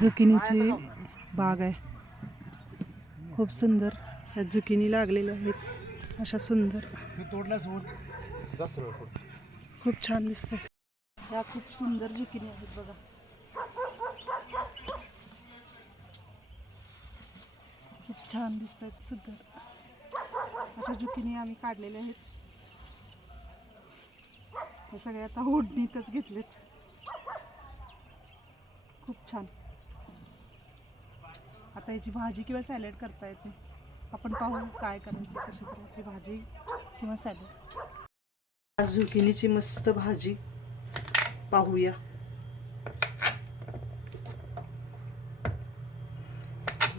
झुकिनीची बाग आहे. खूप सुंदर. ह्या झुकिनी लागलेल्या आहेत. अशा सुंदर. खूप छान दिसतात ह्या खूप सुंदर झुकिनी आहेत बघा. खूप छान दिसतात सुंदर. अशा झुकिनी आम्ही काढलेल्या आहेत. हे सगळे आता ओढणीतच घेतलेत. खूप छान. आता याची भाजी किंवा सॅलड करता येते आपण पाहू काय करायची कशी करायची भाजी किंवा सॅलड. झुकिनीची मस्त भाजी. पाहूया.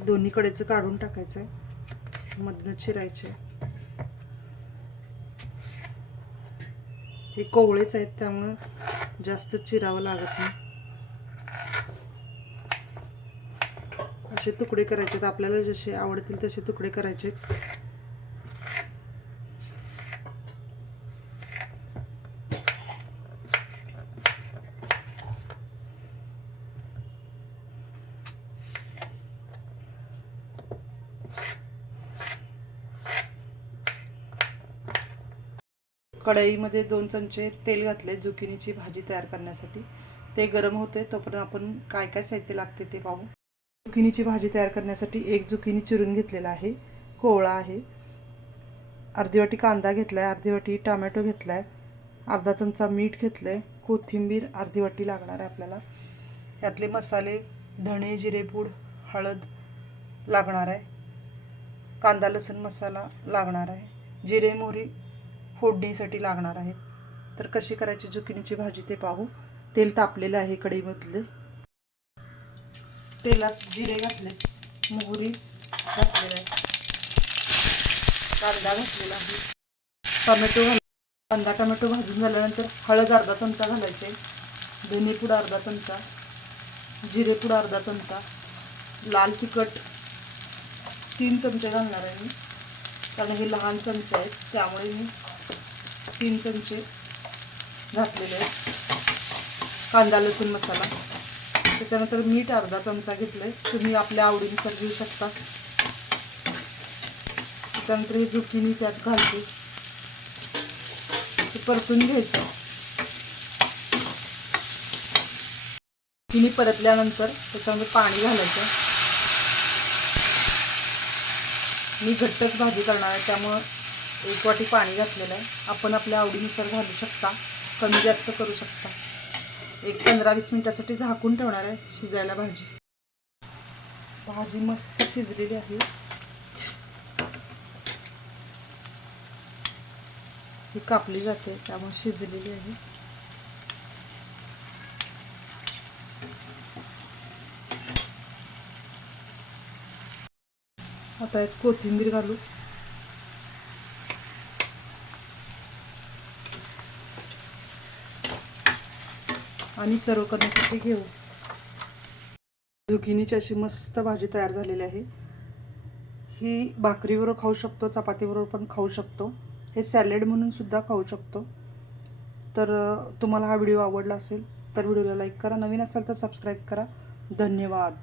दोन्हीकडेचं काढून टाकायचं आहे मधनं चिरायचे हे कोवळेच आहेत त्यामुळं जास्त चिरावं लागत नाही. असे तुकडे करायचे आहेत. आपल्याला जसे आवडतील तसे तुकडे करायचे आहेत. कढईमध्ये दोन चमचे तेल घातले झुकिनीची भाजी तयार करण्यासाठी. ते गरम होते तोपर्यंत आपण काय काय साहित्य लागते ते पाहू. झुकिनीची भाजी तयार करण्यासाठी एक झुकिनी चिरून घेतलेला आहे. कोवळा आहे. अर्धी वाटी कांदा घेतला आहे अर्धी वाटी टमॅटो घेतला आहे अर्धा चमचा मीठ घेतलं आहे कोथिंबीर अर्धी वाटी लागणार आहे आपल्याला. यातले मसाले धणे जिरेपूड हळद लागणार आहे. कांदा लसूण मसाला लागणार आहे. जिरे मोहरी फोडणीसाठी लागणार आहेत. तर कशी करायची झुकिनीची भाजी ते पाहू. तेल तापलेलं आहे कढईमधले. तेलात जिरे घातले मोहरी घातलेलं आहे कांदा घातलेला आहे. टोमॅटो घाल कांदा टोमॅटो भाजून झाल्यानंतर हळद अर्धा चमचा घालायचे. धनेपूड अर्धा चमचा जिरेपूड अर्धा चमचा लाल तिखट तीन चमचे घालणार आहे मी. कारण हे लहान चमचे आहेत त्यामुळे मी तीन चमचे घातलेले आहेत. कांदा लसूण मसाला. त्याच्यानंतर मीठ अर्धा चमचा घेतलं आहे तुम्ही आपल्या आवडीनुसार घेऊ शकता. त्याच्यानंतर हे झुकिनी त्यात घालते ते परतून घ्यायचं. झुकिनी परतल्यानंतर त्याच्यामध्ये पाणी घालायचं. मी घट्टच भाजी करणार आहे त्यामुळं एक वाटी पाणी घातलेलं आहे. आपण आपल्या आवडीनुसार घालू शकता. कमी जास्त करू शकता. एक पंधरा वीस मिनिटासाठी झाकून ठेवणार आहे शिजायला भाजी. भाजी मस्त शिजलेली आहे. ही कापली जाते त्यामुळे शिजलेली आहे. आता एक कोथिंबीर घालू. आणि सर्व करण्यासाठी घेऊ. झुकिनीची अशी मस्त भाजी तयार झालेली आहे. ही भाकरीबरोबर खाऊ शकतो चपातीबरोबर पण खाऊ शकतो. हे सॅलेड म्हणून सुद्धा खाऊ शकतो. तर तुम्हाला हा व्हिडिओ आवडला असेल तर व्हिडिओला लाईक करा. नवीन असाल तर सबस्क्राईब करा. धन्यवाद.